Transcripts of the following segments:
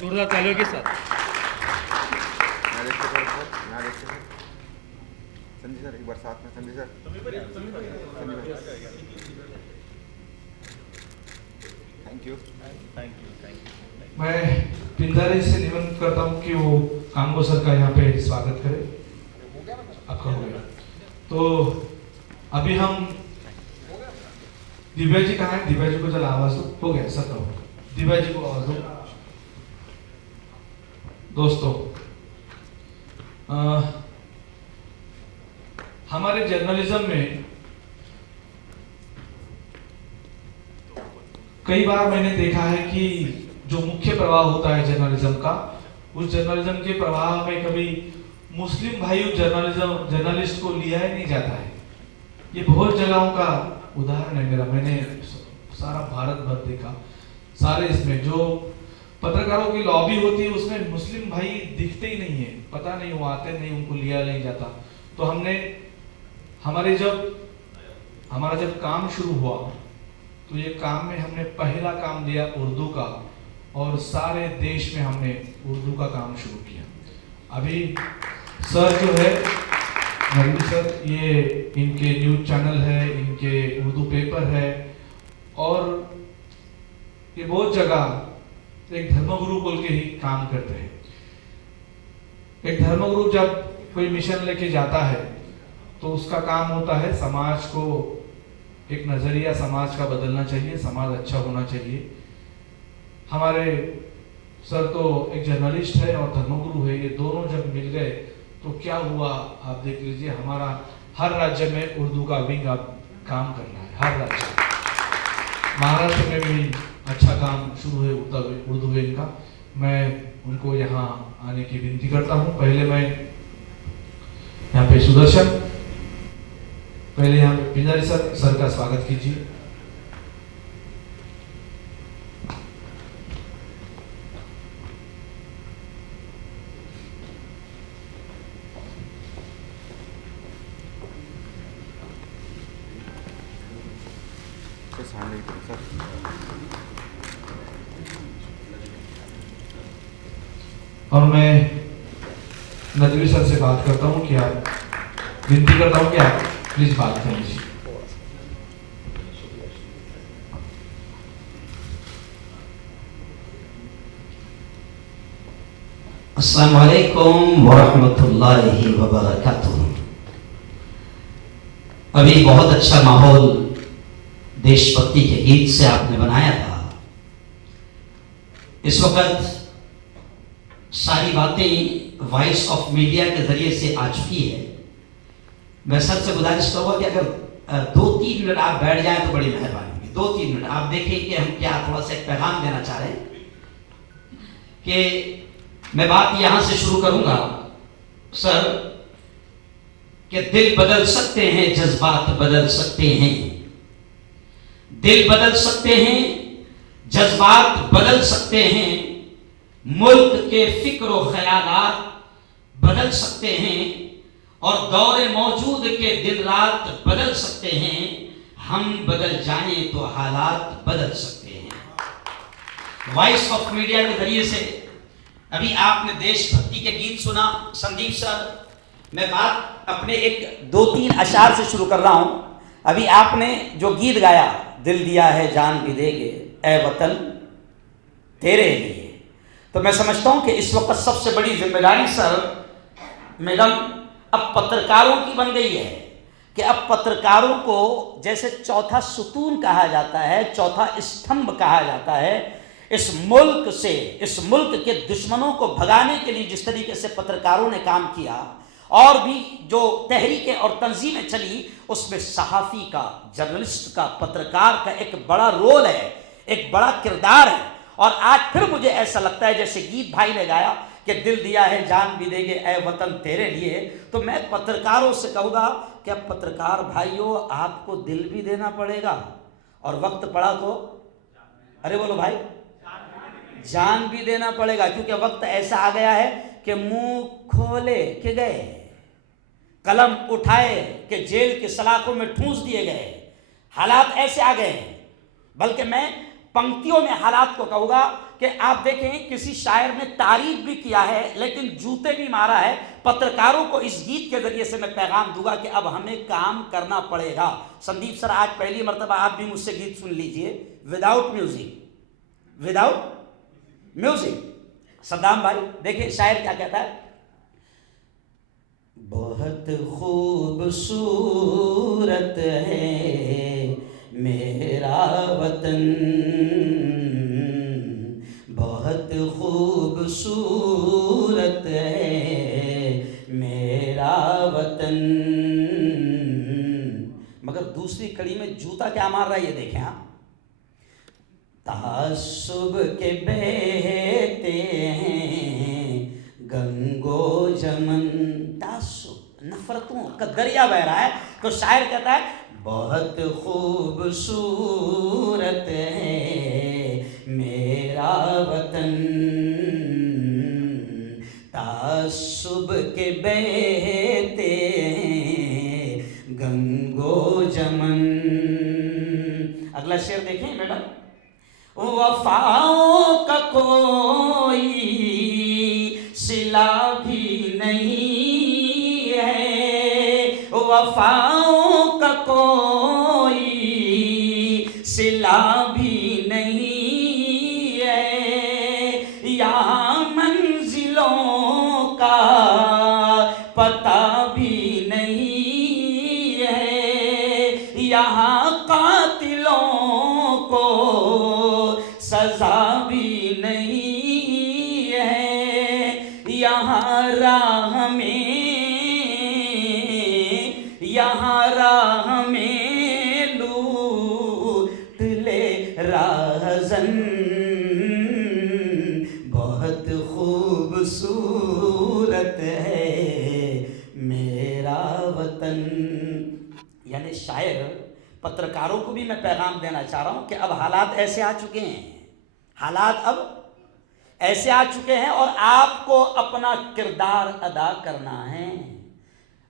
जोरदार तालियों के साथ। संजय सर एक बार साथ में, संजय सर थैंक यू। मैं पिंजारे से निमंत्रण करता हूँ कि वो कांगो सर का यहाँ पे स्वागत करें। आपका हो गया तो अभी हम दिव्या जी कहाँ है? दिव्या जी को चला आवाज दो। हो गया सर का, दिव्या जी को आवाज दो। दोस्तों हमारे जर्नलिज्म में कई बार मैंने देखा है कि जो मुख्य प्रवाह होता है जर्नलिज्म का, उस जर्नलिज्म के प्रवाह में कभी मुस्लिम भाइयों जर्नलिस्ट को लिया ही नहीं जाता है। ये बहुत जगहों का उदाहरण है मेरा, मैंने सारा भारत भर देखा। सारे इसमें जो पत्रकारों की लॉबी होती है उसमें मुस्लिम भाई दिखते ही नहीं है, पता नहीं वो आते नहीं, उनको लिया नहीं जाता। तो हमने हमारा जब काम शुरू हुआ तो ये काम में हमने पहला काम दिया उर्दू का, और सारे देश में हमने उर्दू का काम शुरू किया। अभी सर जो है नरवी सर, ये इनके न्यूज़ चैनल है, इनके उर्दू पेपर है, और ये बहुत जगह एक धर्मगुरु बोल के ही काम करते हैं। एक धर्मगुरु जब कोई मिशन लेके जाता है तो उसका काम होता है समाज को एक नजरिया समाज का बदलना चाहिए, समाज अच्छा होना चाहिए। हमारे सर तो एक जर्नलिस्ट है और धर्मगुरु है, ये दोनों जब मिल गए तो क्या हुआ आप देख लीजिए। हमारा हर राज्य में उर्दू का विंग अब काम कर रहा है, हर राज्य में। महाराष्ट्र में भी अच्छा काम शुरू है उर्दू विंग का। मैं उनको यहाँ आने की विनती करता हूँ। पहले मैं यहाँ पे सुदर्शन, पहले यहाँ पे पिंजारी सर का स्वागत कीजिए। और मैं नदवी सर से बात करता हूँ कि आप, विनती करता हूँ कि आप प्लीज बात कर लीजिए। अस्सलाम वालेकुम वरहमतुल्लाहि वबरकातुहू। अभी बहुत अच्छा माहौल देशभक्ति के गीत से आपने बनाया था। इस वक्त सारी बातें वॉइस ऑफ मीडिया के जरिए से आ चुकी है। मैं सर से गुजारिश करूंगा कि अगर 2-3 मिनट आप बैठ जाएं तो बड़ी मेहरबानी होगी। 2-3 मिनट आप देखें कि हम क्या थोड़ा सा एक पैगाम देना चाह रहे हैं। कि मैं बात यहां से शुरू करूंगा सर, कि दिल बदल सकते हैं, जज्बात बदल सकते हैं। दिल बदल सकते हैं, जज्बात बदल सकते हैं, मुल्क के फिक्र व ख्यालात बदल सकते हैं, और दौरे मौजूद के दिन रात बदल सकते हैं। हम बदल जाएं तो हालात बदल सकते हैं। वॉइस ऑफ मीडिया के जरिए से अभी आपने देशभक्ति के गीत सुना संदीप सर। मैं बात अपने एक 2-3 अशार से शुरू कर रहा हूं। अभी आपने जो गीत गाया, दिल दिया है जान भी देंगे ए वतन तेरे लिए, तो मैं समझता हूं कि इस वक्त सबसे बड़ी जिम्मेदारी सर मैडम अब पत्रकारों की बन गई है। कि अब पत्रकारों को जैसे चौथा सुतून कहा जाता है, चौथा स्तंभ कहा जाता है, इस मुल्क के दुश्मनों को भगाने के लिए जिस तरीके से पत्रकारों ने काम किया, और भी जो तहरीकें और तंजीमें चली, उसमें सहाफ़ी का, जर्नलिस्ट का, पत्रकार का एक बड़ा रोल है, एक बड़ा किरदार है। और आज फिर मुझे ऐसा लगता है जैसे गीत भाई ने गाया कि दिल दिया है जान भी देंगे ए वतन तेरे लिए, तो मैं पत्रकारों से कहूँगा कि अब पत्रकार भाइयों आपको दिल भी देना पड़ेगा, और वक्त पड़ा तो अरे बोलो भाई जान भी देना पड़ेगा। क्योंकि वक्त ऐसा आ गया है कि मुंह खोले के गए, कलम उठाए कि जेल के सलाखों में ठूंस दिए गए। हालात ऐसे आ गए हैं, बल्कि मैं पंक्तियों में हालात को कहूँगा कि आप देखें किसी शायर ने तारीफ भी किया है लेकिन जूते भी मारा है। पत्रकारों को इस गीत के जरिए से मैं पैगाम दूंगा कि अब हमें काम करना पड़ेगा। संदीप सर, आज पहली मर्तबा आप भी मुझसे गीत सुन लीजिए विदाउट म्यूजिक। सद्दाम भाई देखिए शायर क्या कहता है। बहुत खूबसूरत है मेरा वतन, बहुत खूबसूरत है मेरा वतन। मगर दूसरी कड़ी में जूता क्या मार रहा है ये देखें आप। तासुब के बहते हैं गंगो जमन, तासुब नफरतों का दरिया बह रहा है। तो शायर कहता है बहुत खूबसूरत है मेरा वतन, तासुब के बहते हैं गंगो जमन। अगला शेर देखें मैडम। वफाओं का कोई सिला भी नहीं है, वफाओं का कोई सिला भी नहीं है। यहाँ मंजिलों का पता भी नहीं है, यहाँ कातिलों को सजा भी नहीं है। यहाँ राह में लूट ले राहज़न, बहुत खूबसूरत है मेरा वतन। यानी शायर पत्रकारों को भी मैं पैगाम देना चाह रहा हूं कि अब हालात ऐसे आ चुके हैं, हालात अब ऐसे आ चुके हैं और आपको अपना किरदार अदा करना है।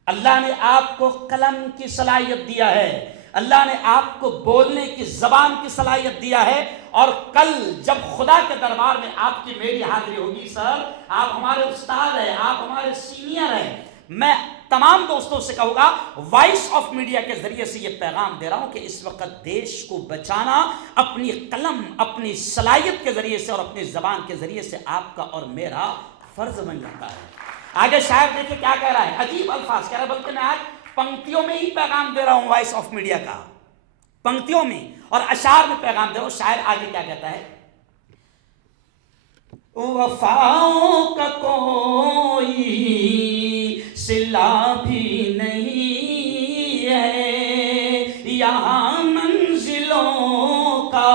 अल्लाह ने आपको कलम की सलाहियत दिया है, अल्लाह ने आपको बोलने की जबान की सलाहियत दिया है। और कल जब खुदा के दरबार में आपकी मेरी हाजिरी होगी, सर आप हमारे उस्ताद हैं, आप हमारे सीनियर हैं, मैं तमाम दोस्तों से कहूंगा, वॉइस ऑफ मीडिया के जरिए से यह पैगाम दे रहा हूं कि इस वक्त देश को बचाना अपनी कलम, अपनी सलाहियत के जरिए से और अपनी जबान के जरिए से आपका और मेरा फर्ज बन जाता है। आगे शायर देखिए क्या कह रहा है, अजीब अल्फाज कह रहा है, बल्कि मैं आज पंक्तियों में ही पैगाम दे रहा हूं वॉइस ऑफ मीडिया का, पंक्तियों में और अशार में पैगाम दे रहा हूं। शायर आगे क्या कहता है। वफाओं का कोई सिला भी नहीं है, यहाँ मंजिलों का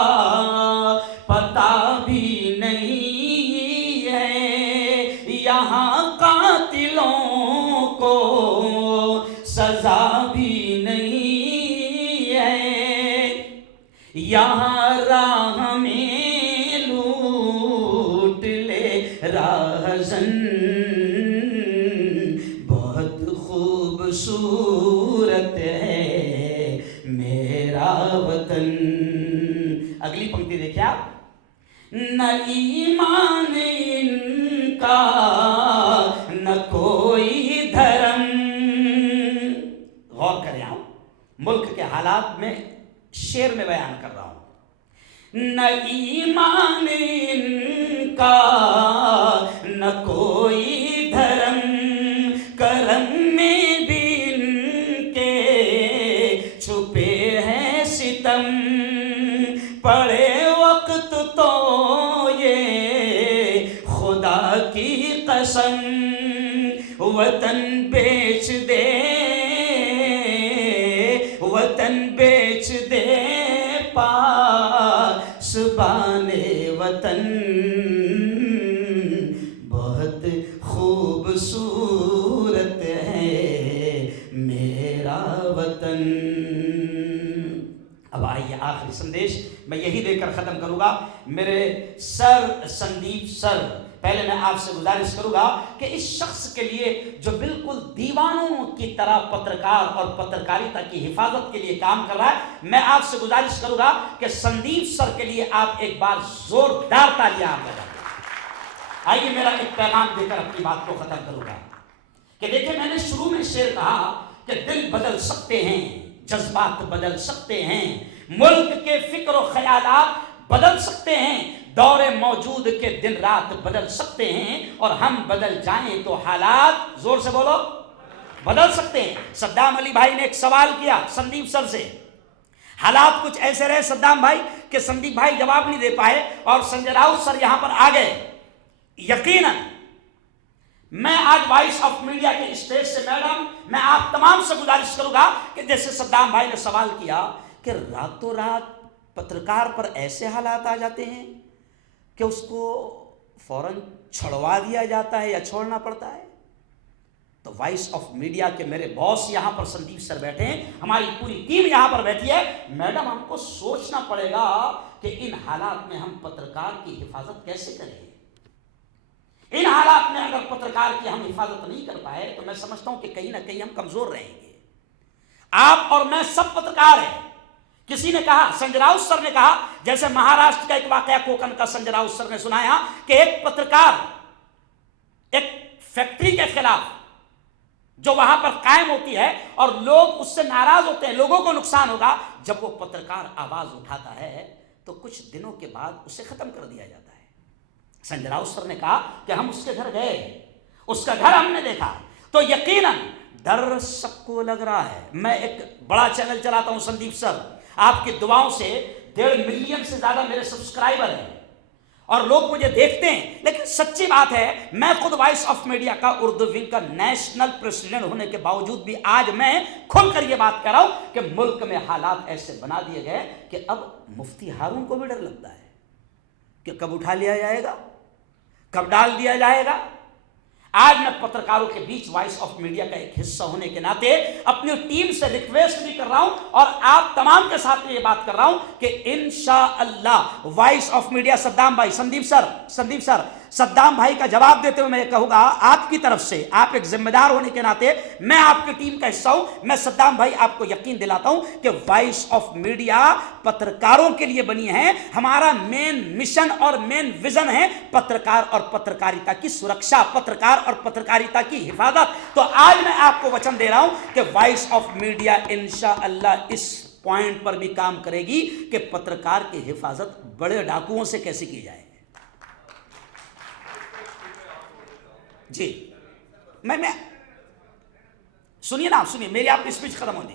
पता भी नहीं है, यहाँ कातिलों को सजा भी नहीं है, यहाँ राह में लूट ले राहज़न, बहुत खूबसूरत है मेरा वतन। अगली पंक्ति देखिए आप। न ईमान इनका न कोई धर्म, गौर करें आप, मुल्क के हालात में शेर में बयान कर रहा हूं। न ईमान इनका न कोई धर्म, करम में भी इनके छुपे हैं सितम, पड़े वक्त तो ये खुदा की कसम, वतन बेच दे, वतन बेच दे पासबाने वतन, बहुत खूबसूरत है मेरा वतन। अब आइए आखिरी संदेश मैं यही देकर ख़त्म करूँगा। मेरे सर संदीप सर पहले मैं आपसे गुजारिश करूंगा कि इस शख्स के लिए जो बिल्कुल दीवानों की तरह पत्रकार और पत्रकारिता की हिफाजत के लिए काम कर रहा है, मैं आपसे गुजारिश करूंगा कि संदीप सर के लिए आप एक बार जोरदार तालियां बजाएं। आइए मेरा एक पैगाम देकर अपनी बात को खत्म करूंगा कि देखिए, मैंने शुरू में शेर कहा कि दिल बदल सकते हैं, जज्बात बदल सकते हैं, मुल्क के फिक्र और ख्यालात बदल सकते हैं, दौरे मौजूद के दिन रात बदल सकते हैं, और हम बदल जाएं तो हालात, जोर से बोलो, बदल सकते हैं। सद्दाम अली भाई ने एक सवाल किया संदीप सर से, हालात कुछ ऐसे रहे सद्दाम भाई कि संदीप भाई जवाब नहीं दे पाए और संजय राउत सर यहां पर आ गए। यकीनन मैं आज वॉइस ऑफ मीडिया के स्टेज से, मैडम, मैं आप तमाम से गुजारिश करूंगा कि जैसे सद्दाम भाई ने सवाल किया कि रातों रात पत्रकार पर ऐसे हालात आ जाते हैं कि उसको फौरन छुड़वा दिया जाता है या छोड़ना पड़ता है, तो वॉइस ऑफ मीडिया के मेरे बॉस यहां पर संदीप सर बैठे हैं, हमारी पूरी टीम यहां पर बैठी है। मैडम, हमको सोचना पड़ेगा कि इन हालात में हम पत्रकार की हिफाजत कैसे करें। इन हालात में अगर पत्रकार की हम हिफाजत नहीं कर पाए तो मैं समझता हूं कि कहीं ना कहीं हम कमजोर रहेंगे। आप और मैं सब पत्रकार हैं। किसी ने कहा, संजय राउत सर ने कहा, जैसे महाराष्ट्र का एक वाकया कोकण का संजय राउत सर ने सुनाया कि एक पत्रकार एक फैक्ट्री के खिलाफ जो वहां पर कायम होती है और लोग उससे नाराज होते हैं, लोगों को नुकसान होगा, जब वो पत्रकार आवाज उठाता है तो कुछ दिनों के बाद उसे खत्म कर दिया जाता है। संजय राउत सर ने कहा कि हम उसके घर गए, उसका घर हमने देखा, तो यकीनन डर सबको लग रहा है। मैं एक बड़ा चैनल चलाता हूं संदीप सर, आपकी दुआओं से 1.5 मिलियन से ज्यादा मेरे सब्सक्राइबर हैं और लोग मुझे देखते हैं, लेकिन सच्ची बात है, मैं खुद वॉइस ऑफ मीडिया का उर्दू विंग का नेशनल प्रेसिडेंट होने के बावजूद भी आज मैं खुलकर यह बात कर रहा हूं कि मुल्क में हालात ऐसे बना दिए गए कि अब मुफ्ती हारून को भी डर लगता है कि कब उठा लिया जाएगा, कब डाल दिया जाएगा। आज मैं पत्रकारों के बीच वॉइस ऑफ मीडिया का एक हिस्सा होने के नाते अपनी टीम से रिक्वेस्ट भी कर रहा हूं और आप तमाम के साथ में ये बात कर रहा हूं कि इंशाअल्लाह वॉइस ऑफ मीडिया, सद्दाम भाई, संदीप सर, सद्दाम भाई का जवाब देते हुए मैं कहूंगा आपकी तरफ से, आप एक जिम्मेदार होने के नाते, मैं आपकी टीम का हिस्सा हूं। मैं सद्दाम भाई आपको यकीन दिलाता हूं कि वॉइस ऑफ मीडिया पत्रकारों के लिए बनी है। हमारा मेन मिशन और मेन विजन है पत्रकार और पत्रकारिता की सुरक्षा, पत्रकार और पत्रकारिता की हिफाजत। तो आज मैं आपको वचन दे रहा हूं कि वॉइस ऑफ मीडिया इंशाअल्लाह इस पॉइंट पर भी काम करेगी कि पत्रकार की हिफाजत बड़े डाकुओं से कैसे की जाए। जी, मैं सुनिए ना, सुनिए, मेरी आप स्पीच खत्म होती,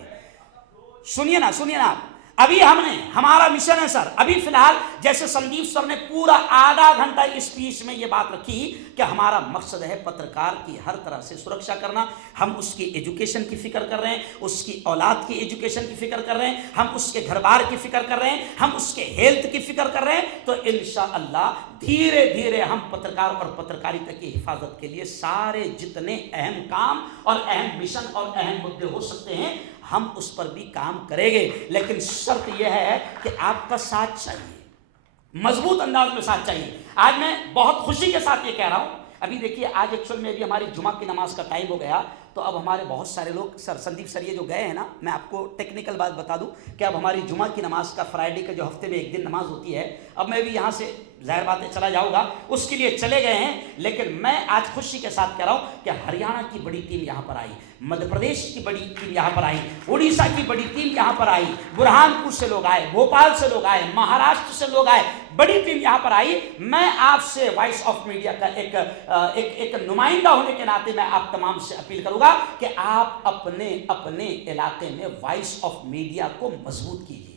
सुनिए ना, अभी हमारा मिशन है सर, अभी फिलहाल जैसे संदीप सर ने पूरा आधा घंटा स्पीच में ये बात रखी कि हमारा मकसद है पत्रकार की हर तरह से सुरक्षा करना। हम उसकी एजुकेशन की फिक्र कर रहे हैं, उसकी औलाद की एजुकेशन की फिक्र कर रहे हैं, हम उसके घर बार की फिक्र कर रहे हैं, हम उसके हेल्थ की फिक्र कर रहे हैं। तो इंशाअल्लाह धीरे धीरे हम पत्रकार और पत्रकारिता की हिफाजत के लिए सारे जितने अहम काम और अहम मिशन और अहम मुद्दे हो सकते हैं हम उस पर भी काम करेंगे, लेकिन शर्त यह है कि आपका साथ चाहिए, मजबूत अंदाज में साथ चाहिए। आज मैं बहुत खुशी के साथ ये कह रहा हूं, अभी देखिए आज एक्चुअल में अभी हमारी जुमा की नमाज का टाइम हो गया, तो अब हमारे बहुत सारे लोग, सर संदीप सर ये जो गए हैं ना, मैं आपको टेक्निकल बात बता दूं कि अब हमारी जुमा की नमाज का फ्राइडे का जो हफ्ते में एक दिन नमाज होती है, अब मैं भी यहाँ से जाहिर बात है चला जाऊँगा, उसके लिए चले गए हैं। लेकिन मैं आज खुशी के साथ कह रहा हूँ कि हरियाणा की बड़ी टीम यहाँ पर आई, मध्य प्रदेश की बड़ी टीम यहाँ पर आई, उड़ीसा की बड़ी टीम यहाँ पर आई, बुरहानपुर से लोग आए, भोपाल से लोग आए, महाराष्ट्र से लोग आए, बड़ी टीम यहाँ पर आई। मैं आपसे वॉइस ऑफ मीडिया का एक नुमाइंदा होने के नाते मैं आप तमाम से अपील करूंगा कि आप अपने अपने इलाके में वॉइस ऑफ मीडिया को मजबूत कीजिए।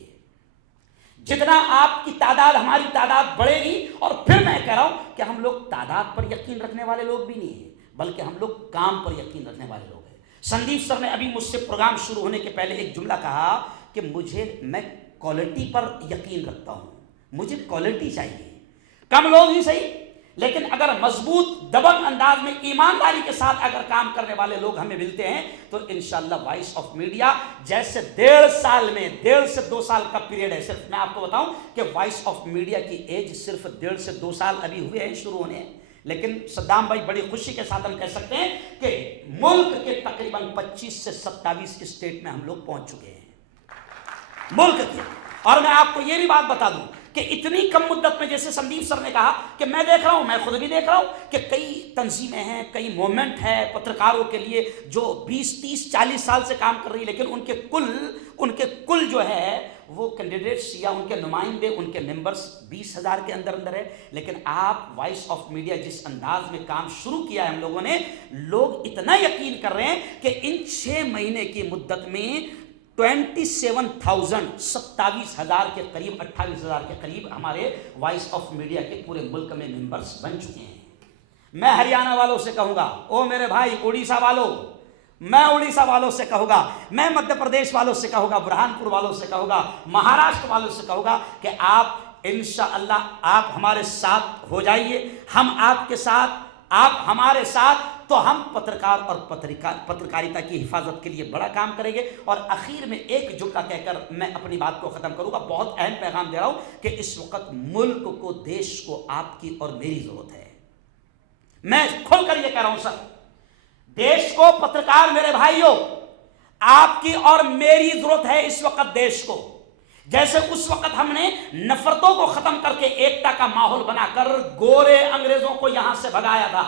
जितना आपकी तादाद, हमारी तादाद बढ़ेगी, और फिर मैं कह रहा हूं कि हम लोग तादाद पर यकीन रखने वाले लोग भी नहीं है, बल्कि हम लोग काम पर यकीन रखने वाले लोग हैं। संदीप सर ने अभी मुझसे प्रोग्राम शुरू होने के पहले एक जुमला कहा कि मैं क्वालिटी पर यकीन रखता हूं, मुझे क्वालिटी चाहिए, कम लोग ही सही, लेकिन अगर मजबूत दबंग अंदाज में ईमानदारी के साथ अगर काम करने वाले लोग हमें मिलते हैं तो इंशाअल्लाह वॉइस ऑफ मीडिया जैसे 1.5 साल में 1.5 से 2 साल का पीरियड है, सिर्फ मैं आपको बताऊं कि वॉइस ऑफ मीडिया की एज सिर्फ 1.5 से 2 साल अभी हुए हैं शुरू होने, लेकिन सद्दाम भाई बड़ी खुशी के साथ हम कह सकते हैं कि मुल्क के तकरीबन 25 से 27 स्टेट में हम लोग पहुंच चुके हैं मुल्क के। और मैं आपको ये भी बात बता दूं कि इतनी कम मुद्दत में, जैसे संदीप सर ने कहा कि मैं देख रहा हूं, मैं खुद भी देख रहा हूं कि कई तंजीमें हैं, कई मूवमेंट है पत्रकारों के लिए जो 20, 30, 40 साल से काम कर रही है, लेकिन उनके कुल जो है वो कैंडिडेट्स या उनके नुमाइंदे, उनके मेंबर्स 20,000 के अंदर अंदर है। लेकिन आप वॉइस ऑफ मीडिया जिस अंदाज में काम शुरू किया है हम लोगों ने, लोग इतना यकीन कर रहे हैं कि इन 6 महीने की मुद्दत में 27,000 के करीब, 28,000 के करीब हमारे वॉइस ऑफ मीडिया के पूरे मुल्क में मेंबर्स बन चुके हैं। मैं हरियाणा वालों से कहूंगा, ओ मेरे भाई उड़ीसा वालों, मैं उड़ीसा वालों से कहूंगा, मैं मध्य प्रदेश वालों से कहूंगा, बुरहानपुर वालों से कहूंगा, महाराष्ट्र वालों से कहूंगा कि आप इंशाअल्लाह आप हमारे साथ हो जाइए, हम आपके साथ, आप हमारे साथ, तो हम पत्रकार और पत्रकारिता की हिफाजत के लिए बड़ा काम करेंगे। और आखिर में एक जुमला कहकर मैं अपनी बात को खत्म करूंगा। बहुत अहम पैगाम दे रहा हूं कि इस वक्त मुल्क को, देश को आपकी और मेरी जरूरत है। मैं खुलकर ये कह रहा हूं सर, देश को, पत्रकार मेरे भाइयों, आपकी और मेरी जरूरत है इस वक्त देश को। जैसे उस वक्त हमने नफरतों को खत्म करके एकता का माहौल बनाकर गोरे अंग्रेजों को यहां से भगाया था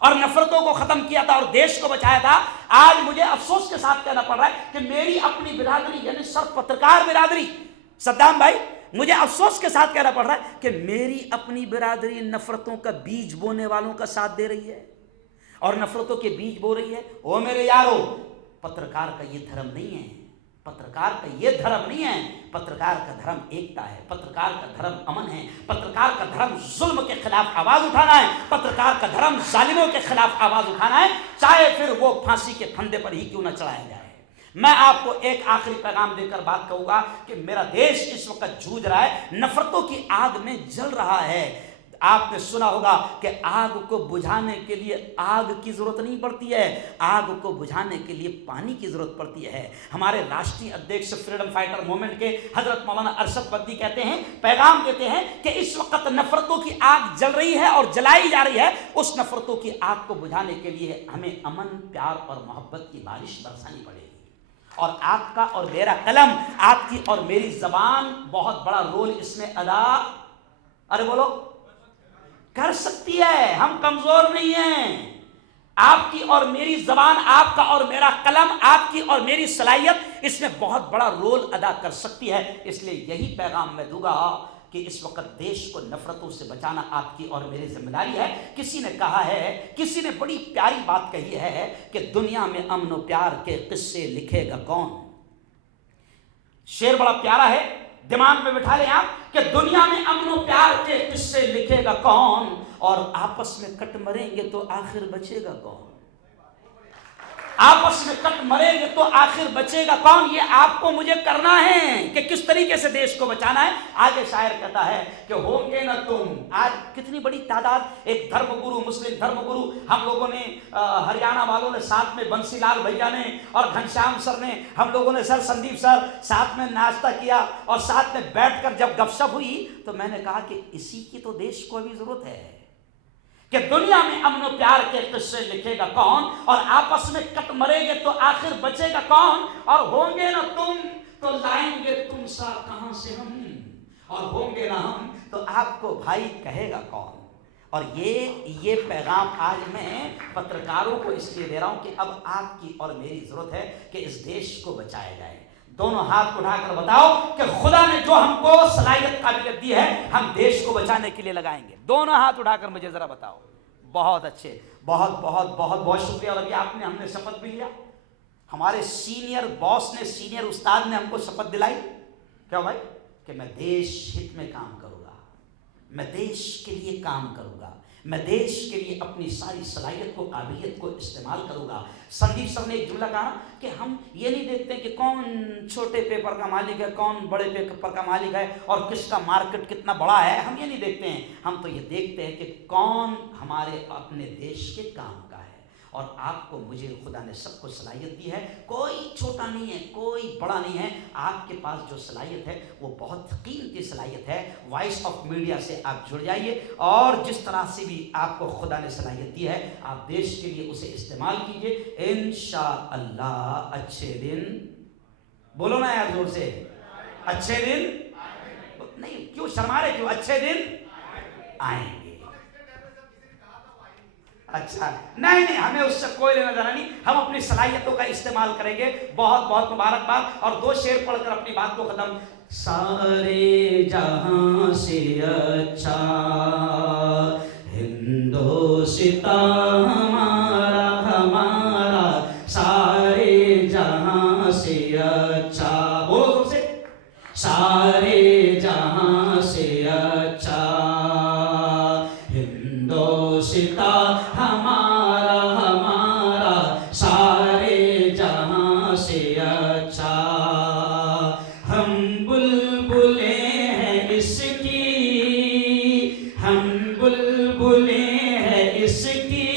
और नफरतों को खत्म किया था और देश को बचाया था, आज मुझे अफसोस के साथ कहना पड़ रहा है कि मेरी अपनी बिरादरी, यानी सर पत्रकार बिरादरी, सद्दाम भाई, मुझे अफसोस के साथ कहना पड़ रहा है कि मेरी अपनी बिरादरी नफरतों का बीज बोने वालों का साथ दे रही है और नफरतों के बीज बो रही है। ओ मेरे यारो, पत्रकार का ये धर्म नहीं है, पत्रकार का ये धर्म नहीं है। पत्रकार का धर्म एकता है, पत्रकार का धर्म अमन है, पत्रकार का धर्म जुल्म के खिलाफ आवाज उठाना है, पत्रकार का धर्म जालिमों के खिलाफ आवाज उठाना है, चाहे फिर वो फांसी के फंदे पर ही क्यों न चढ़ाया जाए। मैं आपको एक आखिरी पैगाम देकर बात कहूंगा कि मेरा देश इस वक्त जूझ रहा है, नफरतों की आग में जल रहा है। आपने सुना होगा कि आग को बुझाने के लिए आग की जरूरत नहीं पड़ती है, आग को बुझाने के लिए पानी की जरूरत पड़ती है। हमारे राष्ट्रीय अध्यक्ष फ्रीडम फाइटर मूवमेंट के हजरत मौलाना अरशद बद्दी कहते हैं, पैगाम देते हैं कि इस वक्त नफरतों की आग जल रही है और जलाई जा रही है। उस नफरतों की आग को बुझाने के लिए हमें अमन, प्यार और मोहब्बत की बारिश बरसानी पड़ेगी। और आपका और मेरा कलम, आपकी और मेरी जबान बहुत बड़ा रोल इसमें अदा, अरे बोलो, कर सकती है। हम कमजोर नहीं हैं। आपकी और मेरी जबान, आपका और मेरा कलम, आपकी और मेरी सलाहियत इसमें बहुत बड़ा रोल अदा कर सकती है। इसलिए यही पैगाम मैं दूंगा कि इस वक्त देश को नफरतों से बचाना आपकी और मेरी जिम्मेदारी है। किसी ने कहा है, किसी ने बड़ी प्यारी बात कही है कि दुनिया में अमन और प्यार के किस्से लिखेगा कौन। शेर बड़ा प्यारा है, दिमाग में बिठा लें आप कि दुनिया में अमन और प्यार के किस्से लिखेगा कौन, और आपस में कट मरेंगे तो आखिर बचेगा कौन। आपस में कट मरेंगे तो आखिर बचेगा कौन। ये आपको मुझे करना है कि किस तरीके से देश को बचाना है। आगे शायर कहता है कि होंगे ना तुम, आज कितनी बड़ी तादाद, एक धर्मगुरु, मुस्लिम धर्मगुरु, हम लोगों ने हरियाणा वालों ने साथ में, बंसीलाल भैया ने और घनश्याम सर ने, हम लोगों ने सर संदीप सर साथ में नाश्ता किया और साथ में बैठकर जब गपशप हुई तो मैंने कहा कि इसी की तो देश को अभी जरूरत है कि दुनिया में अमन और प्यार के किस्से लिखेगा कौन, और आपस में कट मरेंगे तो आखिर बचेगा कौन, और होंगे ना तुम तो लाएंगे तुम सा कहां से हम, और होंगे ना हम तो आपको भाई कहेगा कौन। और ये पैगाम आज मैं पत्रकारों को इसलिए दे रहा हूं कि अब आपकी और मेरी जरूरत है कि इस देश को बचाया जाए। दोनों हाथ उठाकर बताओ कि खुदा ने जो हमको सलाहियत काबिलियत दी है हम देश को बचाने के लिए लगाएंगे। दोनों हाथ उठाकर मुझे जरा बताओ। बहुत अच्छे, बहुत बहुत बहुत बहुत शुक्रिया। और अभी आपने, हमने शपथ भी लिया, हमारे सीनियर बॉस ने, सीनियर उस्ताद ने हमको शपथ दिलाई, क्या भाई, कि मैं देश हित में काम करूंगा, मैं देश के लिए काम करूंगा, मैं देश के लिए अपनी सारी सलाहियत को, काबिलियत को इस्तेमाल करूंगा। संदीप सर ने एक जुमला कहा कि हम ये नहीं देखते कि कौन छोटे पेपर का मालिक है, कौन बड़े पेपर का मालिक है और किसका मार्केट कितना बड़ा है, हम ये नहीं देखते हैं। हम तो ये देखते हैं कि कौन हमारे अपने देश के काम का है। और आपको मुझे खुदा ने सबको सलाहियत दी है। कोई छोटा नहीं है, कोई बड़ा नहीं है। आपके पास जो सलाहियत है वो बहुत कीमती सलाहियत है। वॉइस ऑफ मीडिया से आप जुड़ जाइए और जिस तरह से भी आपको खुदा ने सलाहियत दी है आप देश के लिए उसे इस्तेमाल कीजिए। इंशाअल्लाह अच्छे दिन, बोलो ना यार जोर से, अच्छे दिन नहीं, क्यों शर्मा रहे, क्यों, अच्छे दिन आएंगे। अच्छा नहीं नहीं, हमें उससे कोई लेना देना नहीं, हम अपनी सलाहियतों का इस्तेमाल करेंगे। बहुत बहुत मुबारकबाद। और 2 शेर पढ़कर अपनी बात को खत्म। सारे जहां से अच्छा हिंदुस्तान हमारा हमारा, सारे जहां से अच्छा, बोलो जोर से, सारे जहां से अच्छा हिंदुस्तान हमारा हमारा, सारे जहां से अच्छा। हम बुलबुले हैं इसकी, हम बुलबुले हैं इसकी,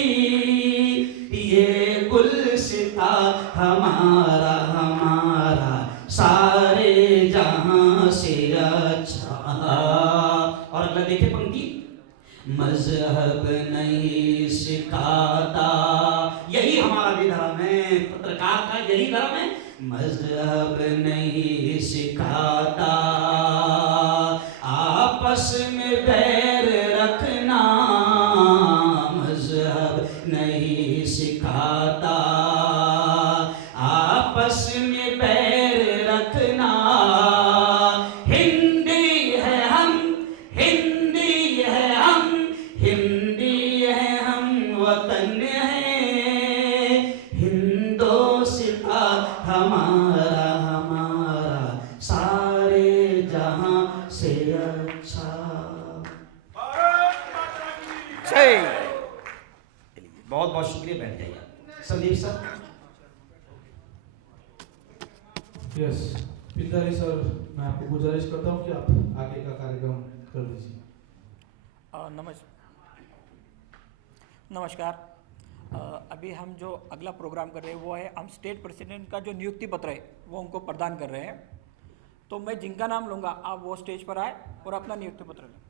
ये गुलसिता हमारा हमारा, सारे जहां से अच्छा। और अगला देखिए पंक्ति, मजहब नहीं सिखाता, यही हमारा भी धर्म है, पत्रकार का यही धर्म है। मजहब नहीं सिखाता आपस में बैर रखना, मजहब नहीं सिखाता आपस में बैर रखना। हिंदी है हम, हिंदी है हम, हिंदी है हम, वतन है हिंदुस्तान हमारा हमारा, सारे जहां से अच्छा। बहुत बहुत शुक्रिया, बैठ जाइए। संदीप सर। यस, पिंदारी सर, मैं आपको गुजारिश करता हूँ कि आप आगे का कार्यक्रम कर दीजिए। नमस्कार। अभी हम जो अगला प्रोग्राम कर रहे हैं वो है, हम स्टेट प्रेसिडेंट का जो नियुक्ति पत्र है वो उनको प्रदान कर रहे हैं। तो मैं जिनका नाम लूँगा आप वो स्टेज पर आए और अपना नियुक्ति पत्र लें।